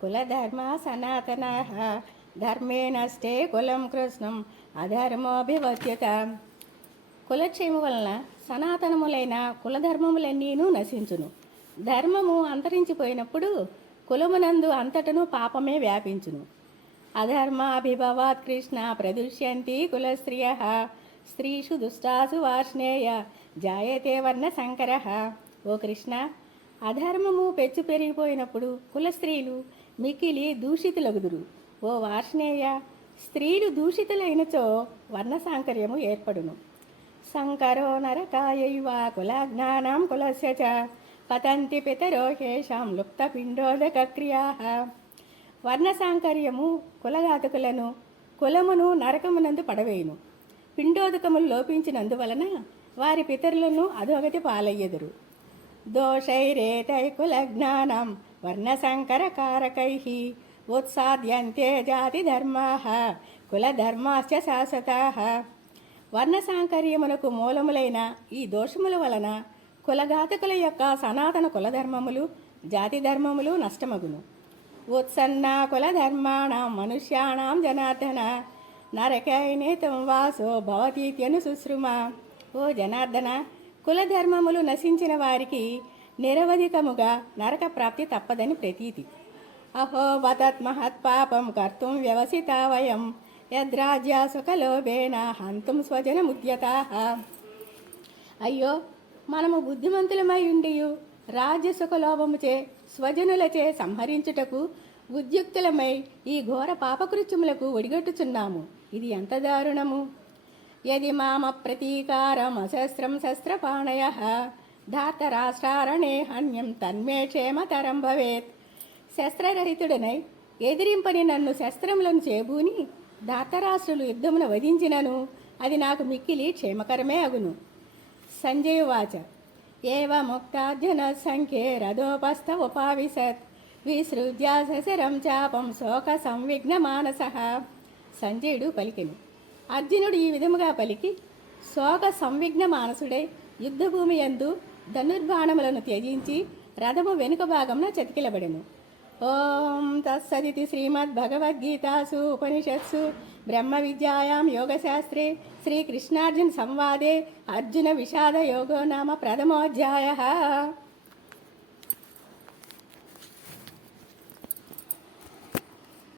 కులధర్మ సనాతన ధర్మే నష్టే కులం కృష్ణం అధర్మోభివత్యత. కులక్షేమ వలన సనాతనములైన కులధర్మములన్నీను నశించును. ధర్మము అంతరించిపోయినప్పుడు కులమునందు అంతటను పాపమే వ్యాపించును. అధర్మాభిభవాత్ కృష్ణ ప్రదుష్యంతి కులస్త్రియ. స్త్రీషు దుష్టాసు వార్ష్ణేయ జాయతే వర్ణ సంకర ఓ కృష్ణ అధర్మము పెచ్చు పెరిగిపోయినప్పుడు కుల స్త్రీలు మికిలి దూషితులగుదురు. ఓ వార్ష్ణేయ స్త్రీలు దూషితులైనచో వర్ణ సాంకర్యము ఏర్పడును. సంకరో నరకాయైవ కులజ్ఞానం కులస్య చ పతంతి పితరో హేషాం లుప్తపిండోదక క్రియా. వర్ణ సాంకర్యము కులఘాతకులను కులమును నరకమునందు పడవేయును. పిండోదకములు లోపించినందువలన వారి పితరులను అధోగతి పాలయ్యెదురు. దోషైరేతై కులజ్ఞానం వర్ణసంకరకారకై ఉత్సాద్యంతే జాతిధర్మా కులధర్మాశ్చ శాశ్వతా వర్ణసాంకర్యమునకు మూలములైన ఈ దోషముల వలన కులఘాతకుల యొక్క సనాతన కులధర్మములు జాతి ధర్మములు నష్టమగును. ఉత్సన్న కులధర్మాణం మనుష్యాణం జనార్దన నరకైనేతం వాసో భవతీత్యను శుశ్రుమ ఓ జనార్దన కులధర్మములు నశించిన వారికి నిరవధికముగా నరక ప్రాప్తి తప్పదని ప్రతీతి. అహో బతత్ మహత్పాపం కర్తుం వ్యవసిత వయం యద్రాజ్యాసుఖలోభేణ హంతుం స్వజనముద్యతా అయ్యో మనము బుద్ధిమంతులమై ఉండియు రాజ్య సుఖలోభముచే స్వజనులచే సంహరించుటకు ఉద్యుక్తులమై ఈ ఘోర పాపకృత్యములకు ఒడిగట్టుచున్నాము. ఇది ఎంత దారుణము! యది మామ ప్రతీకారం శస్త్రపాణయ ధాతరాష్ట్రారణే హన్యం తన్మే క్షేమతరం భవేత్ శస్త్రరహితుడనై ఎదిరింపని నన్ను శస్త్రములను చేబూని ధాతరాష్ట్రులు యుద్ధమున వధించినను అది నాకు మిక్కిలి క్షేమకరమే అగును। సంజయ్ వాచ ఏవ ముక్తార్జున సంఖ్యే రథోపస్థ ఉపావిశత్ విసృజ్య శశరం చాపం శోక సంవిఘ్న మానస సంజయుడు పలికెను। అర్జునుడు ఈ విధముగా పలికి శోక సంవిఘ్న మానసుడై యుద్ధభూమి యందు ధనుర్బాణములను త్యజించి రథము వెనుక భాగంన చతికిలబడెను. ఓం తత్సదితి శ్రీమద్భగవద్గీతాసు ఉపనిషత్సు బ్రహ్మ విద్యాయాం యోగశాస్త్రే శ్రీకృష్ణార్జున సంవాదే అర్జున విషాద యోగో నామ ప్రథమోధ్యాయ.